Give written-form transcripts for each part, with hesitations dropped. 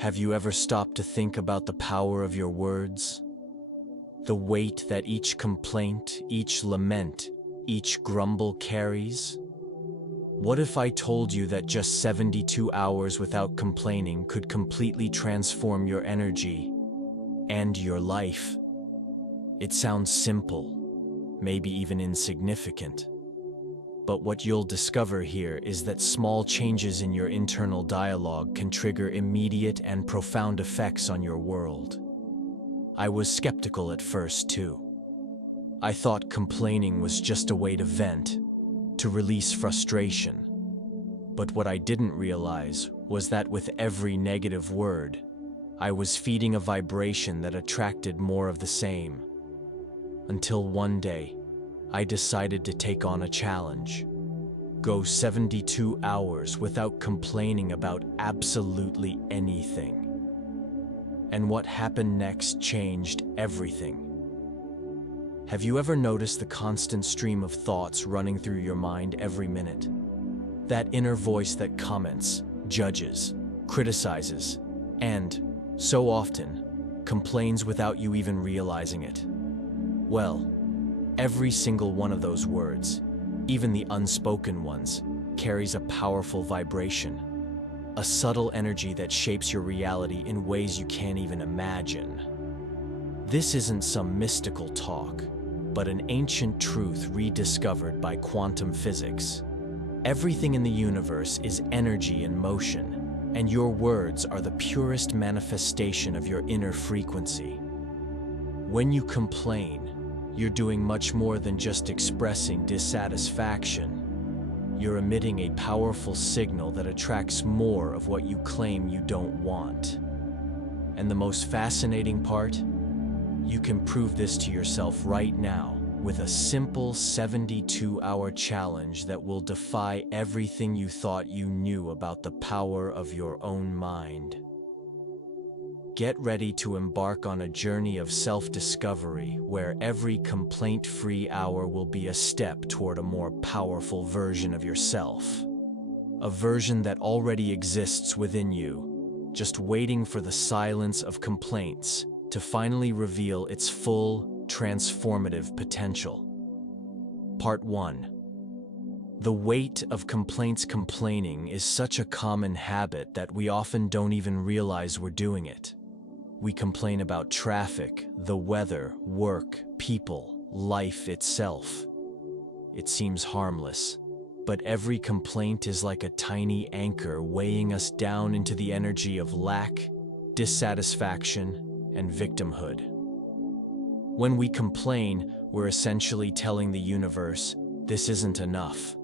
Have you ever stopped to think about the power of your words? The weight that each complaint, each lament, each grumble carries? What if I told you that just 72 hours without complaining could completely transform your energy and your life? It sounds simple, maybe even insignificant. But what you'll discover here is that small changes in your internal dialogue can trigger immediate and profound effects on your world. I was skeptical at first, too. I thought complaining was just a way to vent, to release frustration. But what I didn't realize was that with every negative word, I was feeding a vibration that attracted more of the same. Until one day, I decided to take on a challenge. Go 72 hours without complaining about absolutely anything. And what happened next changed everything. Have you ever noticed the constant stream of thoughts running through your mind every minute? That inner voice that comments, judges, criticizes, and, so often, complains without you even realizing it. Well, every single one of those words, even the unspoken ones, carries a powerful vibration, a subtle energy that shapes your reality in ways you can't even imagine. This isn't some mystical talk, but an ancient truth rediscovered by quantum physics. Everything in the universe is energy in motion, and your words are the purest manifestation of your inner frequency. When you complain, you're doing much more than just expressing dissatisfaction. You're emitting a powerful signal that attracts more of what you claim you don't want. And the most fascinating part? You can prove this to yourself right now with a simple 72-hour challenge that will defy everything you thought you knew about the power of your own mind. Get ready to embark on a journey of self-discovery where every complaint-free hour will be a step toward a more powerful version of yourself. A version that already exists within you, just waiting for the silence of complaints to finally reveal its full, transformative potential. Part 1. The weight of complaints. Complaining is such a common habit that we often don't even realize we're doing it. We complain about traffic, the weather, work, people, life itself. It seems harmless, but every complaint is like a tiny anchor weighing us down into the energy of lack, dissatisfaction, and victimhood. When we complain, we're essentially telling the universe, this isn't enough.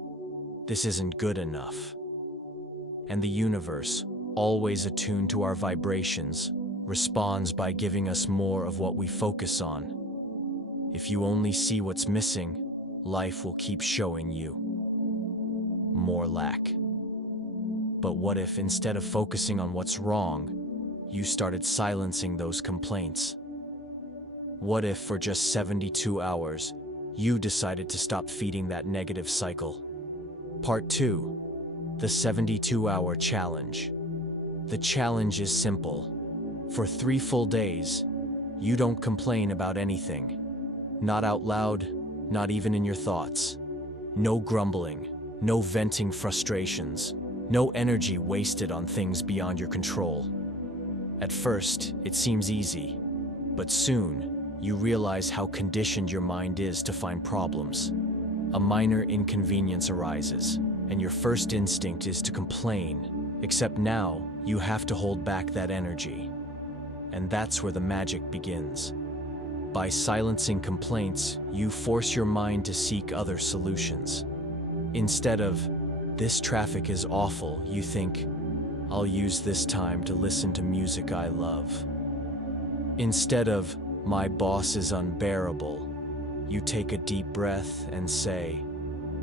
This isn't good enough. And the universe, always attuned to our vibrations, responds by giving us more of what we focus on. If you only see what's missing, life will keep showing you more lack. But what if, instead of focusing on what's wrong, you started silencing those complaints? What if, for just 72 hours, you decided to stop feeding that negative cycle? Part 2. The 72-hour challenge. The challenge is simple. For 3 full days, you don't complain about anything. Not out loud, not even in your thoughts. No grumbling, no venting frustrations, no energy wasted on things beyond your control. At first, it seems easy, but soon, you realize how conditioned your mind is to find problems. A minor inconvenience arises, and your first instinct is to complain, except now, you have to hold back that energy. And that's where the magic begins. By silencing complaints, you force your mind to seek other solutions. Instead of, this traffic is awful, you think, I'll use this time to listen to music I love. Instead of, my boss is unbearable, you take a deep breath and say,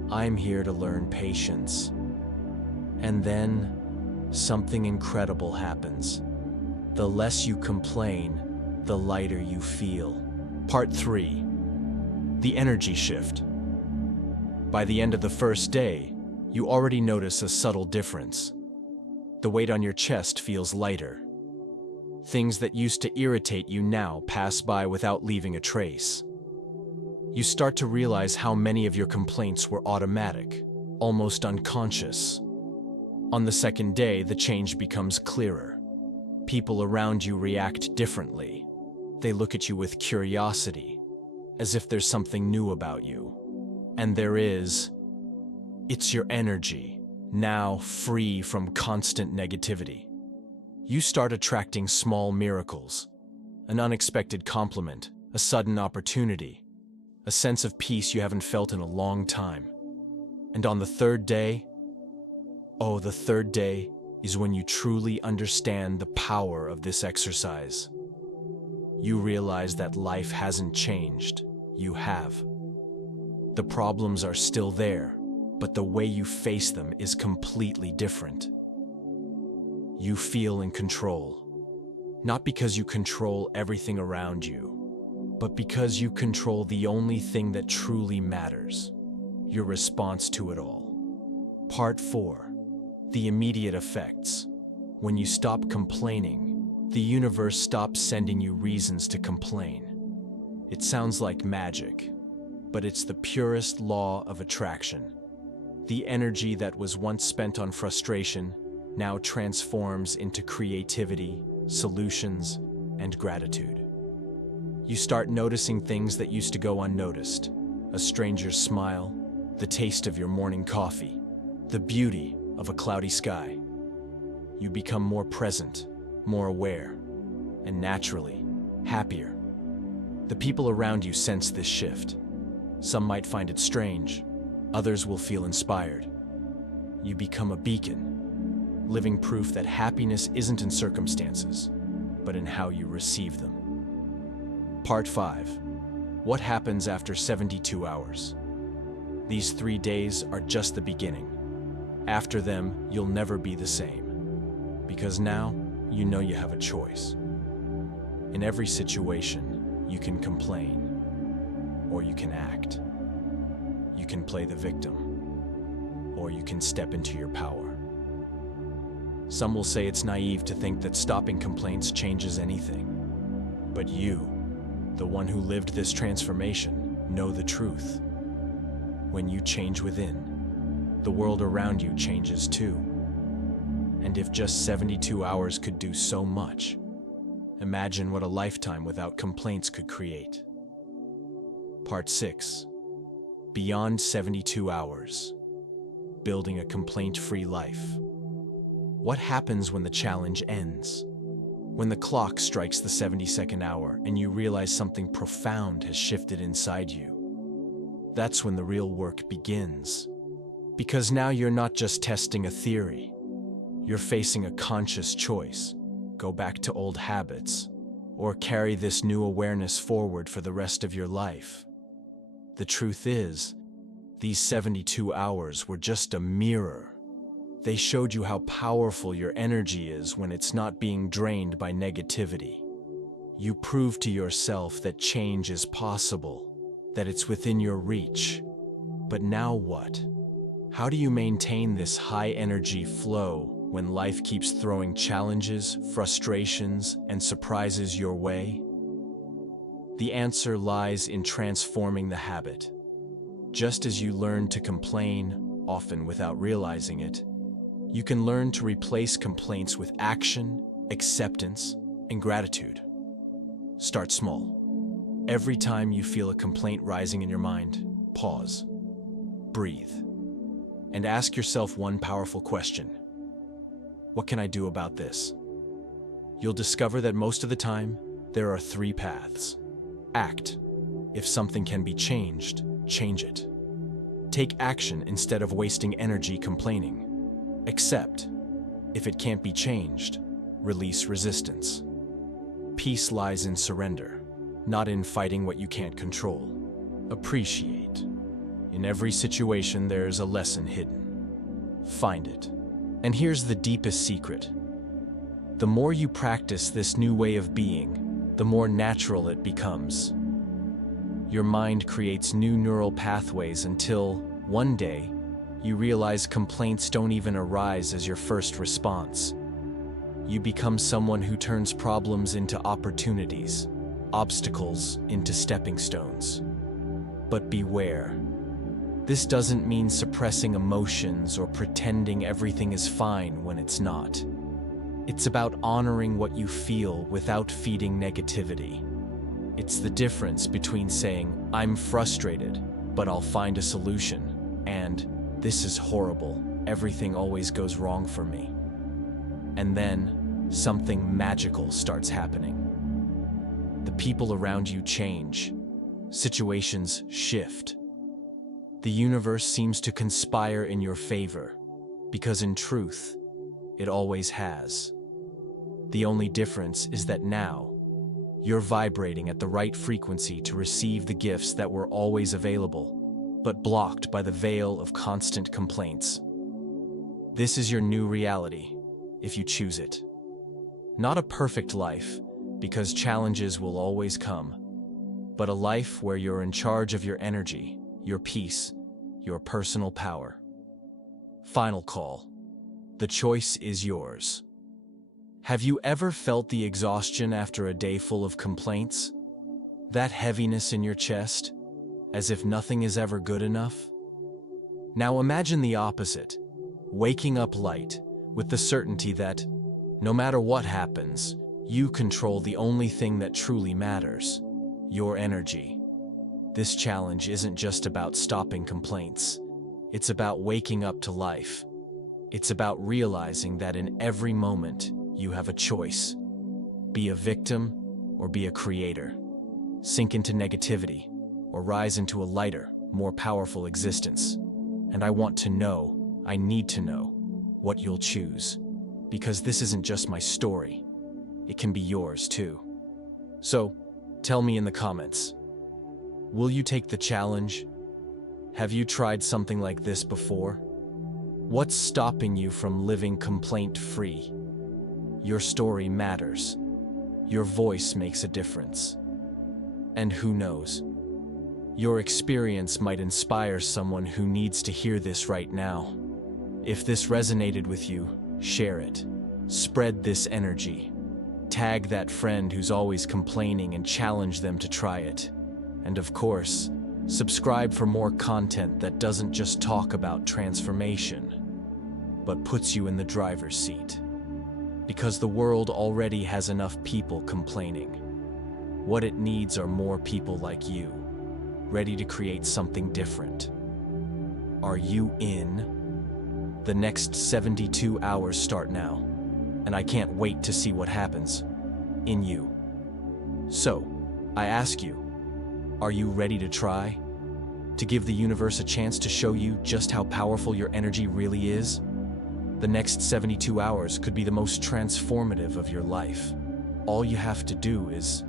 I'm here to learn patience. And then, something incredible happens. The less you complain, the lighter you feel. Part 3. The energy shift. By the end of the first day, you already notice a subtle difference. The weight on your chest feels lighter. Things that used to irritate you now pass by without leaving a trace. You start to realize how many of your complaints were automatic, almost unconscious. On the second day, the change becomes clearer. People around you react differently. They look at you with curiosity, as if there's something new about you. And there is. It's your energy, now free from constant negativity. You start attracting small miracles, an unexpected compliment, a sudden opportunity, a sense of peace you haven't felt in a long time. And on the third day, the third day is when you truly understand the power of this exercise. You realize that life hasn't changed, you have. The problems are still there, but the way you face them is completely different. You feel in control, not because you control everything around you, but because you control the only thing that truly matters, your response to it all. Part 4. The immediate effects. When you stop complaining, the universe stops sending you reasons to complain. It sounds like magic, but it's the purest law of attraction. The energy that was once spent on frustration now transforms into creativity, solutions, and gratitude. You start noticing things that used to go unnoticed: a stranger's smile, the taste of your morning coffee, the beauty of a cloudy sky. You become more present, more aware, and naturally, happier. The people around you sense this shift. Some might find it strange, others will feel inspired. You become a beacon, living proof that happiness isn't in circumstances, but in how you receive them. Part 5. What happens after 72 hours? These 3 days are just the beginning. After them, you'll never be the same. Because now, you know you have a choice. In every situation, you can complain, or you can act. You can play the victim, or you can step into your power. Some will say it's naive to think that stopping complaints changes anything. But you, the one who lived this transformation, know the truth. When you change within, the world around you changes too. And if just 72 hours could do so much, imagine what a lifetime without complaints could create. Part 6. Beyond 72 hours. Building a complaint-free life. What happens when the challenge ends? When the clock strikes the 72nd hour and you realize something profound has shifted inside you. That's when the real work begins. Because now you're not just testing a theory. You're facing a conscious choice. Go back to old habits, or carry this new awareness forward for the rest of your life. The truth is, these 72 hours were just a mirror. They showed you how powerful your energy is when it's not being drained by negativity. You proved to yourself that change is possible, that it's within your reach. But now what? How do you maintain this high-energy flow when life keeps throwing challenges, frustrations, and surprises your way? The answer lies in transforming the habit. Just as you learn to complain, often without realizing it, you can learn to replace complaints with action, acceptance, and gratitude. Start small. Every time you feel a complaint rising in your mind, pause, breathe, and ask yourself one powerful question. What can I do about this? You'll discover that most of the time, there are 3 paths. Act. If something can be changed, change it. Take action instead of wasting energy complaining. Accept. If it can't be changed, release resistance. Peace lies in surrender, not in fighting what you can't control. Appreciate. In every situation, there's a lesson hidden. Find it. And here's the deepest secret. The more you practice this new way of being, the more natural it becomes. Your mind creates new neural pathways until, one day, you realize complaints don't even arise as your first response. you become someone who turns problems into opportunities, obstacles into stepping stones. But beware. This doesn't mean suppressing emotions or pretending everything is fine when it's not. It's about honoring what you feel without feeding negativity. It's the difference between saying, "I'm frustrated, but I'll find a solution," and "This is horrible, everything always goes wrong for me." And then, something magical starts happening. The people around you change. Situations shift. The universe seems to conspire in your favor, because in truth, it always has. The only difference is that now, you're vibrating at the right frequency to receive the gifts that were always available, but blocked by the veil of constant complaints. This is your new reality, if you choose it. Not a perfect life, because challenges will always come, but a life where you're in charge of your energy, your peace, your personal power. Final call. The choice is yours. Have you ever felt the exhaustion after a day full of complaints? That heaviness in your chest, as if nothing is ever good enough? Now imagine the opposite, waking up light, with the certainty that, no matter what happens, you control the only thing that truly matters, your energy. This challenge isn't just about stopping complaints. It's about waking up to life. It's about realizing that in every moment, you have a choice. Be a victim or be a creator. Sink into negativity or rise into a lighter, more powerful existence. And I want to know, I need to know, what you'll choose. Because this isn't just my story. It can be yours too. So, tell me in the comments. Will you take the challenge? Have you tried something like this before? What's stopping you from living complaint-free? Your story matters. Your voice makes a difference. And who knows? Your experience might inspire someone who needs to hear this right now. If this resonated with you, share it. Spread this energy. Tag that friend who's always complaining and challenge them to try it. And of course, subscribe for more content that doesn't just talk about transformation, but puts you in the driver's seat. Because the world already has enough people complaining. What it needs are more people like you, ready to create something different. Are you in? The next 72 hours start now, and I can't wait to see what happens in you. So, I ask you, are you ready to try? To give the universe a chance to show you just how powerful your energy really is? The next 72 hours could be the most transformative of your life. All you have to do is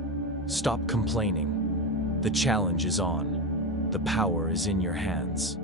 stop complaining. The challenge is on. The power is in your hands.